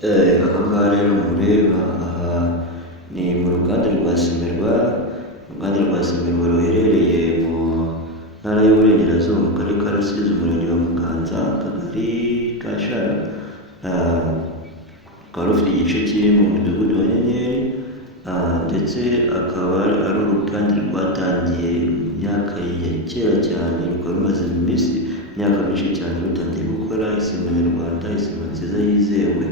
Aha ngaha rero mureba, aha ni mu ruganda rwa Simerwa. Uruganda rwa Simerwa ruherereye mu ntara y'Uburengerazuba, mu karere ka Rusizi, umurenge wa Muganza, akagari ka Shara. Rukaba rufite igice kiri mu mudugudu wa Nyenyeri, ndetse akaba ari uruganda rwatangiye mu myaka ya kera cyane, rukaba rumaze imyaka myinshi cyane rutangiye gukora isima nyarwanda, isima nziza yizewe.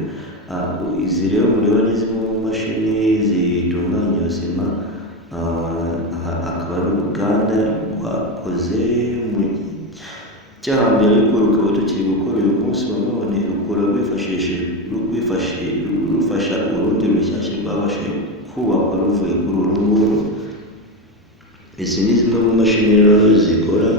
Izi rero mureba ni zimwe mu mashini zitunganya iyo sima. Akaba ari uruganda rwakoze mu gihe cy'ahambere, ariko rukaba tukiri gukora uyu munsi wa none. Rukora rufasha urundi rushyashya rwabashije kubakwa ruvuye kuri uru nguru. Izi ni zimwe mu mashini rero zikora,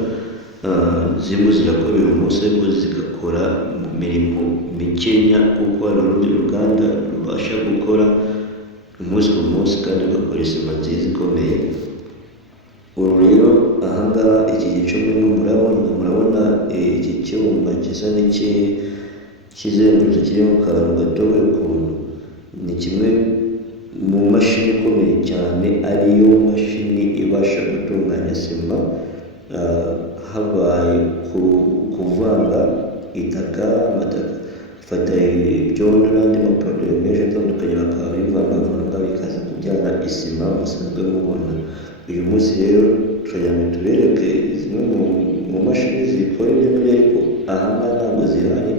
zirimo zirakora uyu munsi, ariko zigakora mu mirimo mikenya, kuko hari urundi ruganda rubasha gukora umunsi ku munsi kandi rugakora isima nziza ikomeye. Uru rero aha ngaha iki gice murabona iki cyuma gisa n'ikizengurutse kirimo akantu gatoya ukuntu, ni kimwe mu mashini ikomeye cyane, ariyo mashini ibasha gutunganya sima. Habaye kuvanga itaka, amataka ifata ibyondo n'andi maporoduwi menshi atandukanye, bakaba bivangavanga bikaza kubyara isima musanzwe mubona. Uyu munsi rero turagira ngo tubereke zimwe mu mashini zikora ibyo ngibyo, ariko aha ngaha ntabwo zihari,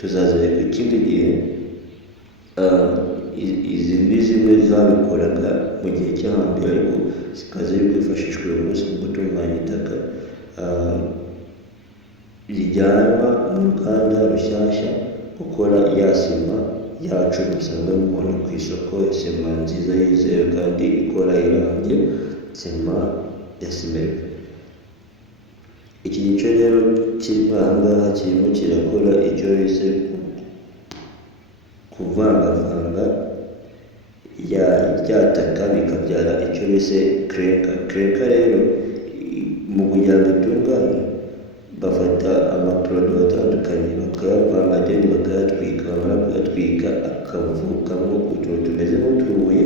tuzazereka ikindi gihe. Izi ni zimwe zabikoraga mu gihe cy'ahambere, ariko zikaba ziri kwifashishwa uyu munsi mu gutunganya itaka rijyanwa mu ruganda rushyashya gukora ya sima yacu musanzwe mubona ku isoko. Sima nziza yizewe kandi ikora irambye, sima ya Simerwa. Iki gice rero kirimo aha ngaha kirimo kirakora icyo bise kuvangavanga rya taka bikabyara icyo bise krenka. Krenka rero mu kugira ngo itungane, bafata amaporoduwi atandukanye bakayavanga, deni bakayatwika, bamara kuyatwika akavukamo utuntu tumeze nk'utubuye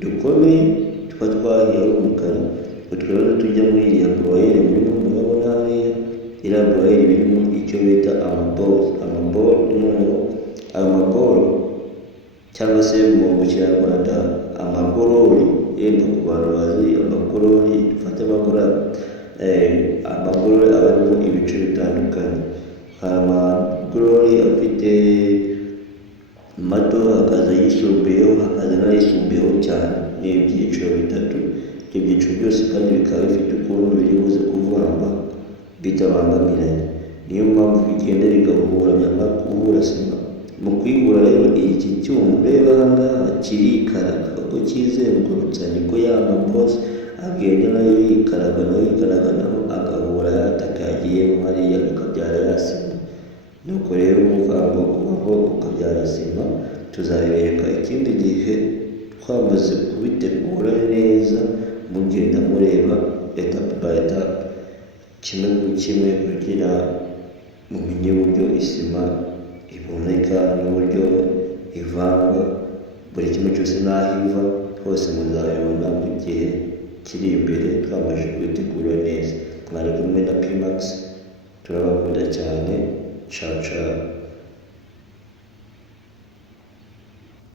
dukomeye tuba twahiye umukara. Utwo rero tujya muri iriya buwayeri murimo murabona hariya, iriya buwayeri birimo icyo bita amaboro. Noneho ayo maboro, cyangwa se mu kinyarwanda amagorori, yenda ku bantu bazi amagorori, dufate amagorori aba arimo ibice bitandukanye. Hari amagorori afite mato, hakaza yisumbuyeho, hakaza n'ayisumbuyeho cyane. Ni ibyiciro bitatu. Ibyo byiciro byose kandi bikaba bifite ukuntu biri buze kuvangwa bitabangamiranye. Niyo mpamvu bigenda bigahura, byamara guhura sima. Mu kwihura rero, iki cyuma ureba aha ngaha kirikaraga, uko kizengurutsa niko ya mabosi agenda nayo yikaraga naho agahura yataka yagiyemo hariya, bikabyara ya sima. Nuko rero umuvango ubaho ukabyara sima. Tuzabereka ikindi gihe twamaze kubitegura neza, mugenda mureba etape by etape, kimwe ku kimwe, kugira mumenye uburyo isima iboneka n'uburyo ivangwa. Buri kimwe cyose n'aho iva hose muzabibona mu gihe kiri imbere, twamaze kubitegura neza. Mwari kumwe na P-Max, turabakunda cyane. Ciao ciao.